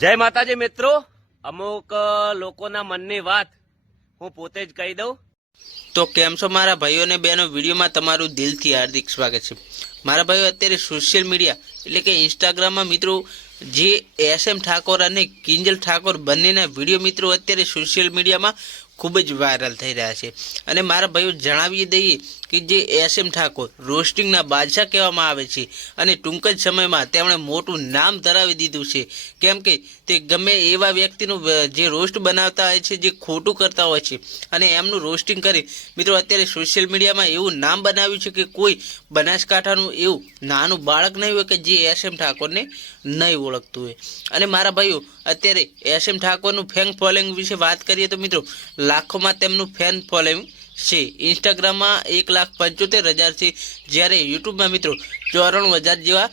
જય માતાજી મિત્રો. અમુક લોકોના મનની વાત હું પોતે જ કહી દઉં. તો કેમ છો મારા ભાઈઓ અને બહેનો? વિડીયોમાં તમારું દિલથી હાર્દિક સ્વાગત છે. મારા ભાઈઓ, અત્યારે સોશિયલ મીડિયા એટલે કે ઇન્સ્ટાગ્રામમાં મિત્રો, જે એસ એમ ઠાકોર અને કિંજલ ઠાકોર બંનેના વીડિયો મિત્રો, અત્યારે સોશિયલ મીડિયામાં ખૂબ જ વાયરલ થઈ રહ્યા છે. અને મારા ભાઈઓ જણાવી દઈએ કે જે એસ એમ ઠાકોર, રોસ્ટિંગના બાદશાહ કહેવામાં આવે છે અને ટૂંક જ સમયમાં તેમણે મોટું નામ ધરાવી દીધું છે. કેમ કે તે ગમે એવા વ્યક્તિનું જે રોસ્ટ બનાવતા હોય છે, જે ખોટું કરતા હોય છે. અને એમનું રોસ્ટિંગ કરી, મિત્રો, અત્યારે સોશિયલ મીડિયામાં એવું નામ બનાવ્યું છે કે કોઈ બનાસકાંઠાનું એવું નાનું બાળક નહીં હોય કે જે એસ એમ ઠાકોરને નહીં ઓળખતું હોય. અને મારા ભાઈઓ, અત્યારે એસ એમ ઠાકોરનું ફેંગ ફોલોઈંગ વિશે વાત કરીએ તો મિત્રો લાખોમાં તેમનું ફેન ફોલોઈંગ છે. ઇન્સ્ટાગ્રામમાં એક લાખ પંચોતેર હજાર છે. જ્યારે યુટ્યુબમાં મિત્રો ચોરાણું હજાર જેવા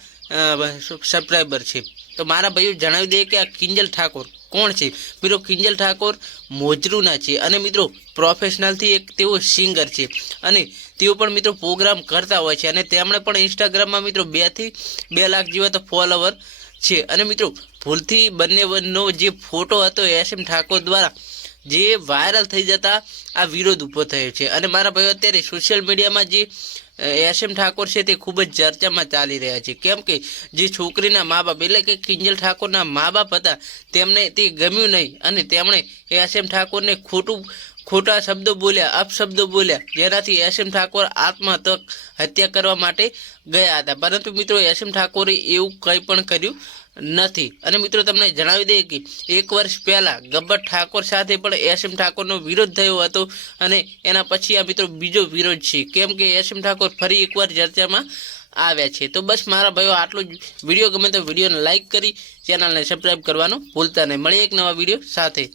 સબસ્ક્રાઈબર છે. તો મારા ભાઈઓ જણાવી દઈએ કે આ કિંજલ ઠાકોર કોણ છે? મિત્રો, કિંજલ ઠાકોર મોજરૂના છે અને મિત્રો પ્રોફેશનલથી એક તેઓ સિંગર છે. અને તેઓ પણ મિત્રો પ્રોગ્રામ કરતા હોય છે અને તેમણે પણ ઇન્સ્ટાગ્રામમાં મિત્રો બેથી બે લાખ જેવા તો ફોલોવર છે. અને મિત્રો ભૂલથી બંનેનો જે ફોટો હતો એસ એમ ઠાકોર દ્વારા જે વાયરલ થઈ જતા આ વિરોધ ઊભો થયો છે. અને મારા ભાઈઓ, અત્યારે સોશિયલ મીડિયામાં જે એસ એમ ઠાકોર છે તે ખૂબ જ ચર્ચામાં ચાલી રહ્યા છે. કેમ કે જે છોકરીના મા બાપ, એટલે કે કિંજલ ઠાકોરના મા બાપ હતા, તેમને તે ગમ્યું નહીં. અને તેમણે એસ એમ ઠાકોરને ખોટું ખોટા શબ્દો બોલ્યા, અપશબ્દો બોલ્યા. જેનાથી એસએમ ઠાકોર આત્મહત્યા હત્યા કરવા માટે ગયા હતા. પરંતુ મિત્રો એસએમ ઠાકોરે એવું કંઈ પણ કર્યું નથી. અને મિત્રો, તમને જણાવી દઈએ કે એક વર્ષ પહેલાં ગબ્બર ઠાકોર સાથે પણ એસએમ ઠાકોરનો વિરોધ થયો હતો અને એના પછી આ મિત્રો બીજો વિરોધ છે. કેમ કે એસએમ ઠાકોર ફરી એકવાર ચર્ચામાં આવ્યા છે. તો બસ મારા ભાઈઓ, આટલો જ વીડિયો ગમે તો વિડીયોને લાઇક કરી, ચેનલને સબસ્ક્રાઈબ કરવાનું ભૂલતા નહીં. મળીએ એક નવા વીડિયો સાથે.